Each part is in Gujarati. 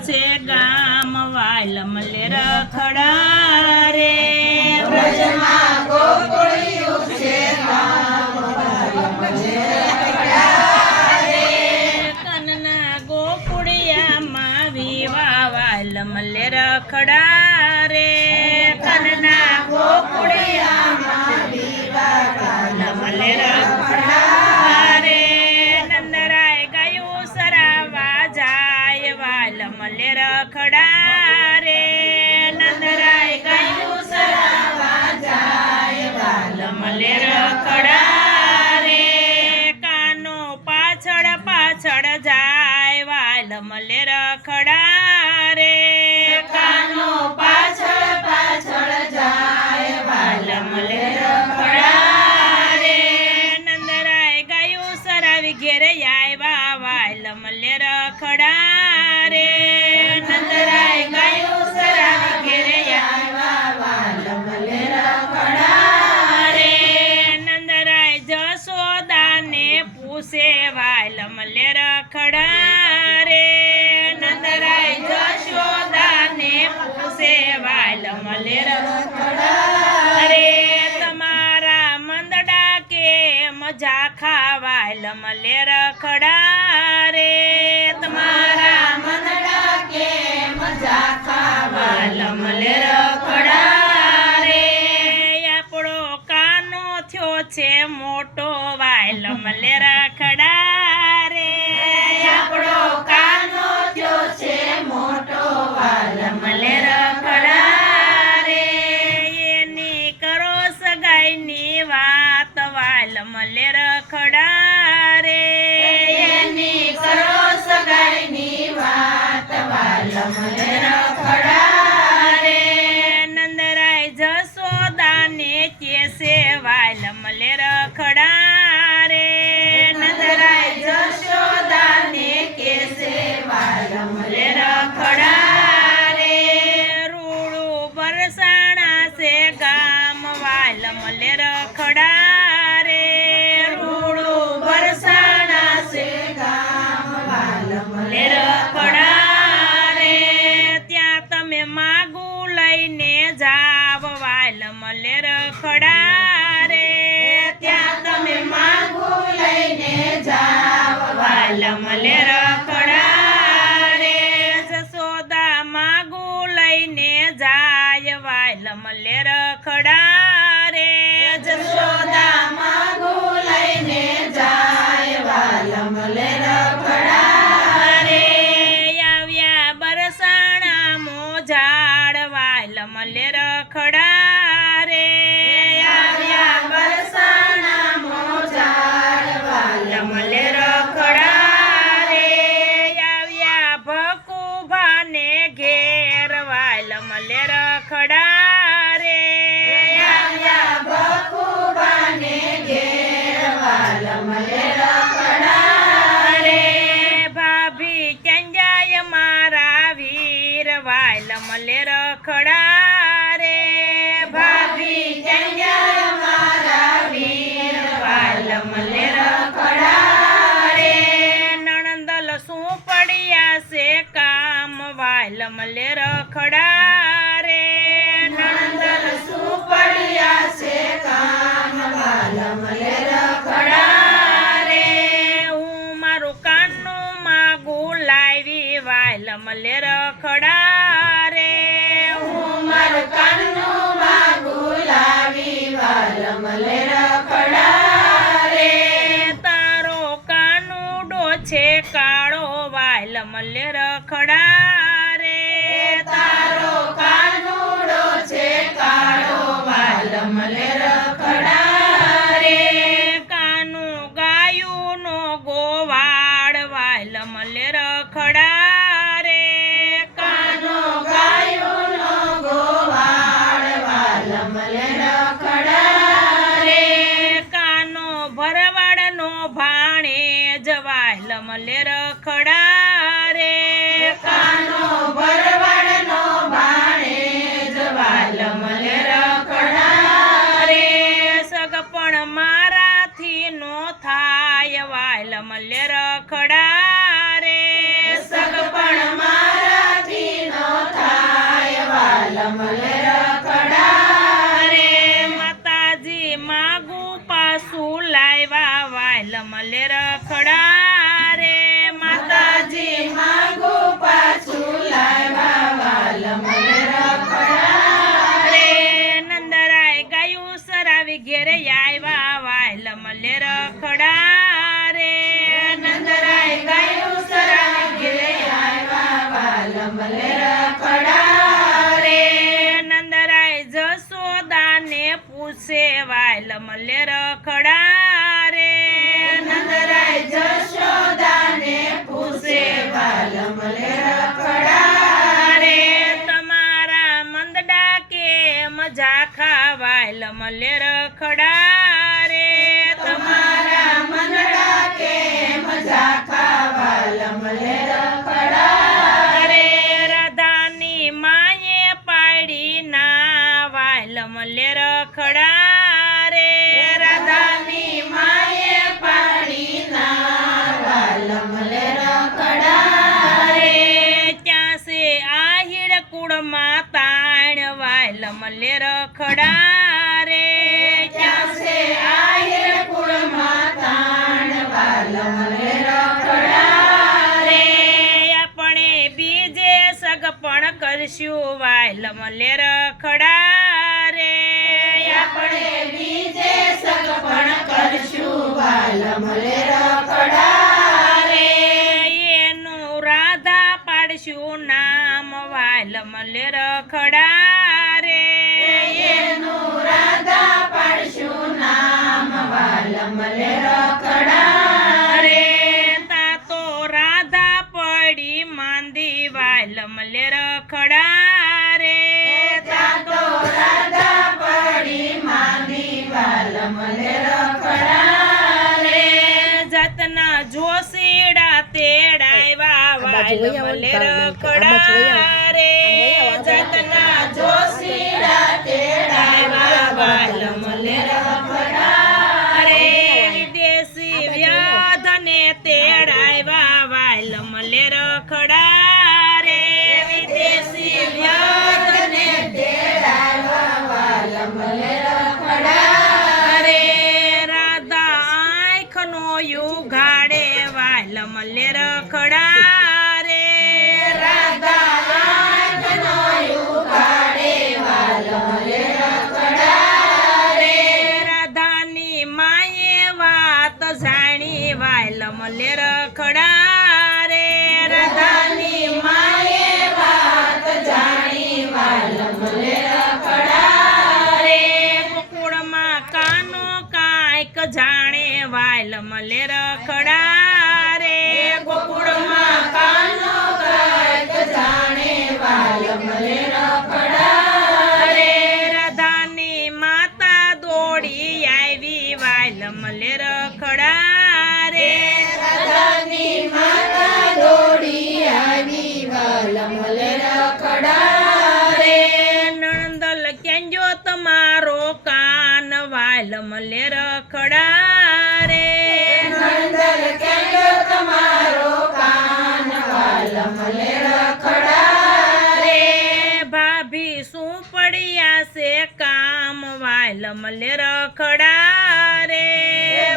છે ગામ વાલમ લે રખડા રે વ્રજમાં ગોકુળિયું છે ગામ વાલમ લે રખડા રે કનના ગોકુળિયામાં વિવા વાલમ લે રખડા રે કનના ગોકુળિયામાં વિવા વાલમ લે રખડા રે નંદરાય ગાયું સરાવા જાય વાલમ લે રખડા રે નંદરાય ગાયું સરાવા જાય વાલમ લે રખડા રે કાનો પાછળ પાછળ જાય વાલમ લે રખડા રે કાનો પાછળ પાછળ જાય વાલમ લે રખડા રે નંદરાય ગાયું સરાવી ઘેર આવ્યા વાલમ લે રખડા રે નંદરાય ગાયું સરાવી ઘેર આવ્યા વાલમ લે રખડા રે નંદરાય જશોદાને પૂછે વાલમ લે રખડા રે નંદરાય જશોદાને પૂછે વાલમ લે રખડા રે તમારા મંદડા કે મજા ખાવાલમ લે રખડા રે તમારા મંદડા કે મજા ખાવાલમ લે રખડા રે આપણો કાનો થયો છે મોટો વાલમ લે રખડા રે આપણો કાનો થયો છે મોટો વાલમ લે રખડા રે એની કરો સગાઈની વાત વાલમ લે રખડા રે એની કરો સગાઈની વાત વાલમ લે રખડા રે નંદરાય જશોદાને કેસે વાલમ લે રખડા રે નંદરાય જશોદાને કેસે વાલમ લે રખડા રે રૂડું બરસાણા છે ગામ વાલમ લે રખડા રે રૂડું બરસાણા છે ગામ વાલમ લે રખડા રે ત્યાં તમે માગું લઈને જાવ વાલમ લે રખડા રે ત્યાં તમે માગું લઈને જાવ વાલમ લે રખડા રે જશોદા માગું લઈને જાય વાલમ લે રખડા રે જશોદા માગું લઈને જાય વાલમ લે રખડા રે આવ્યા બરસાણા મોજાડ વાલમ લે રખડા રે આવ્યા બરસાણા મોજાડ વાલમ લે રખડા રે આવ્યા ભકુભાને ઘેર વાલમ લે રખડા રે આવ્યા બકુબાને ઘેર વાલમ લે રખડા રે ભાભી ક્યાં જાય મારા વીર વાલમ લે રખડા રે ભાભી ક્યાં જાય મારા વીર વાલમ લે રખડા રે નણંદલ શું પડ્યા છે કામ વાલમ લે રખડા રે નણંદલ શું પડ્યા છે કામ વાલમ લે રખડા રે હું મારું કાનનું માગું લાવી વાલમ લે રખડા રે હું મારું કાનનું માગું લાવી વાલમ લે રખડા રે તારો કાનુડો છે કાળો વાલમ લે રખડા રે તારો કાનુડો છે કાળો વાલમ લે રખડા રે કાનું ગાયું નો ગોવાળ વાલમ લે રખડા રે કાનો ગાયું નો ગોવાળ વાલમ લે રખડા રે કાનો ભરવાડ નો ભાણે જવાલમ લે રખડા રે કાનો ભરવાડ નો ભાણે જ વાલમ લે રખડા રે સગપણ મારા મલે રખડા રે. નંદરાય જશોદાને પૂછે વાલ મલે રખડા રે. નંદરાય જશોદાને પૂછે વાલ મલે રખડા રે. તમારા મંદડા કે મજા ખાવાલ મલે રખડા રે. તમારા મનડા કે મજા ખાવાલ મલે રખડા રે. રાધાની માએ પાડી ના વાલ મલે રખડા રે. રાધાની માએ પાડી ના વાલ મલે રખડા રે. ત્યાં સે આહિર કુળમાં તાણ વાલ મલે રખડા રે. ત્યાં સે આહિર કુળમાં તાણ વાલ મલે રખડા રે. આપણે બીજે સગપણ કરશું વાલ મલે રખડા રે. આપણે બીજે સગપણ કરશું વાલ મલે રખડા રે. એનું રાધા પાડશું નામ વાલ મલે રખડા રે. એનું રાધા પાડશું નામ વાલ મલે રખડા રે. તા તો રાધા પડી માંદી વાલ મલે રખડા રે. ત્યાં તો રાધા પડી માંદી વાલ મલે રખડા રે. જતના જોશીડા તેડાવ્યા વાલ મલે રખડા રે. જતના જોશીડા તેડાવ્યા વાલ મલે રખડા રે. વિદેશી વ્યાધને તેડાવ્યા વાલ મલે રખડા રે. વિદેશી વ્યાધને તેડાવ્યા વાલ મલે રખડા રે. રાધા આંખનો યુગાડે વાલ મલે રખડા રે. રાધા આંખનો યુગાડે વાલ મલે રખડા રે. રાધાની માએ વાત જાણી વાલ મલે રખડા રે. રાધાની માએ વાત જાણી વાલ મલે રખડા રે. ગોકુળમાં કાનો કાંઈક જાણે વાલ મલે રખડા રે. ગોકુળમાં કાનો કાંઈક જાણે વાલ મલે રખડા રે. રાધાની માતા દોડી આવી વાલ મલે રખડા રે. રાધાની માતા દોડી આવી વાલ મલે રખડા રે. નણંદલ કેંજો તમારો કાન વાલ મલે રખડા રે. નંદલ કેંજો તમારો કાન વાલ મલે રખડા રે. ભાભી શું પડ્યા છે કામ વાલ મલે રખડા રે.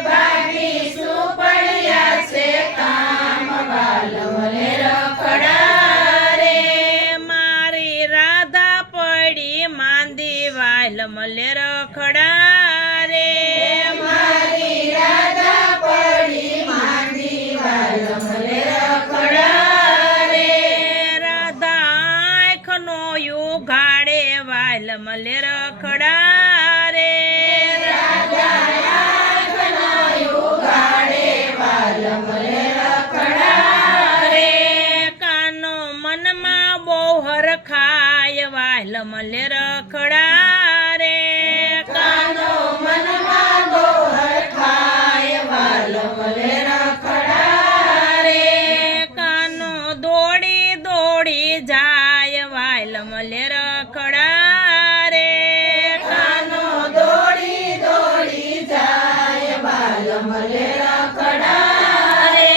ભાભી શું પડ્યા છે કામ વાલ મલે રખડા રે. મારી રાધા પડી માંદી વાલ મલે રખડા રે. મારી રાધા પડી માંદી વાલ મલે રખડા રે. રાધા આંખનો યુગાડે વાલ મલે રખડા રે. રાધા આંખનો યુગાડે વાલ મલે રખડા રે. કાનો મનમાં બહુ હરખાય વાલ મલે રખડા રે. કાનો મનમાં બહુ હરખાય વાલ મલે રખડા રે. કાનો દોડી દોડી જાય વાલ મલે રખડા રે. કાનો દોડી દોડી જાય વાલ મલે રખડા રે.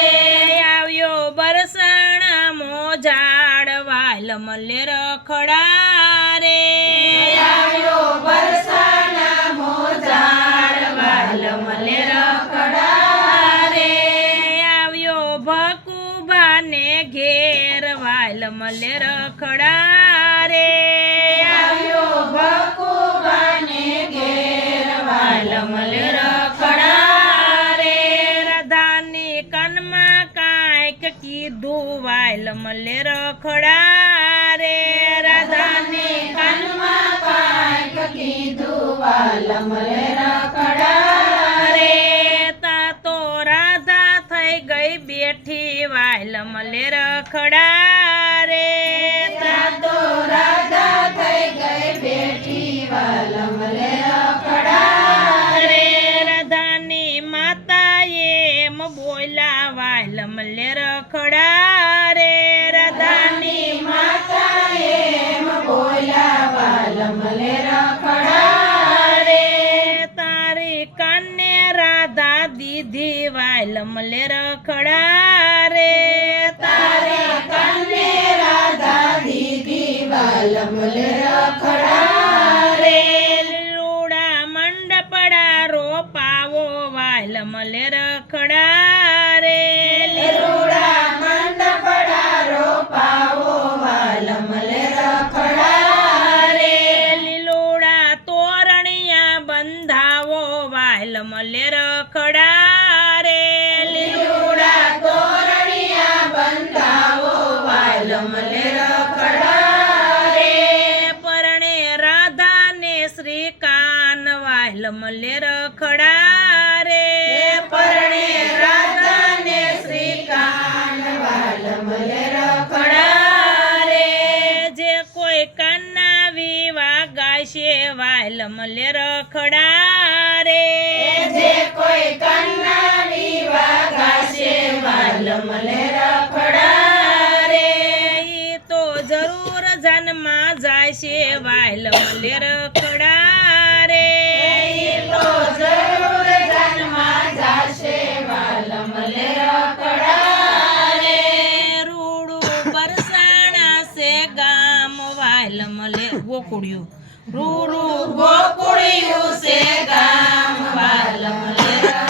આવ્યો બરસણા મોજાડ વાલ મલે રખડા રે. આવ્યો બરસાના મોજાડ વાલ મલે રખડા રે. આવ્યો ભકુભાને ઘેર વાલ મલે રખડા રે. આવ્યો ભકુબાને ઘેર વાલ મલે રખડા રે. રાધાની કનમાં કાંઈક કીધું વાલ મલે રખડા રે રાધાને કાનમાં કાંઈક કીધું વાલમ લે રખડા રે તા તો રાધા થઈ ગઈ બેઠી વાલમ લે રખડા રે તા તો રાધા થઈ ગઈ બેઠી વાલમ લે રખડા રે રાધાની માતા એમ બોલા વાલમ લે રખડા રે રાધાની માતા એમ બોલ્યા વાલમ લે રખડા રે તારી કાને રાધા દીધી વાલમ લે રખડા રે તારે કાને રાધા દીધી વાલમ લે રખડા રે લીલુડા મંડપડા રોપાવો વાલમ લે રખડા રે રૂડા મંડપડા રોપાવો વાલમ લે રખડા રે લીલુડા તોરણિયા બંધાવો વાલમ લે રખડા રે લીલુડા તોરણિયા બંધાવો વાલમ લે રખડા રે પરણે રાધાને શ્રીકાન વાલમ લે રખડા રે પરણે રાધાને શ્રીકાન વાલમ લે રખડા રે જે કોઈ કાનના વિવા ગાશે વાલમ લે રખડા રે જે કોઈ કન્ના વિવા ગાશે વાલમ લે રખડા રે ઈ તો જરૂર જન્મમાં જાશે વાલમ લે રખડા રે ઈ તો જરૂર જન્મમાં જાશે વાલમ લે રખડા રે રૂડું બરસાણા સે ગામ વાલમ લે ગોકુળિયું રૂડું ગોકુળિયું સે ગામ વાલમ લે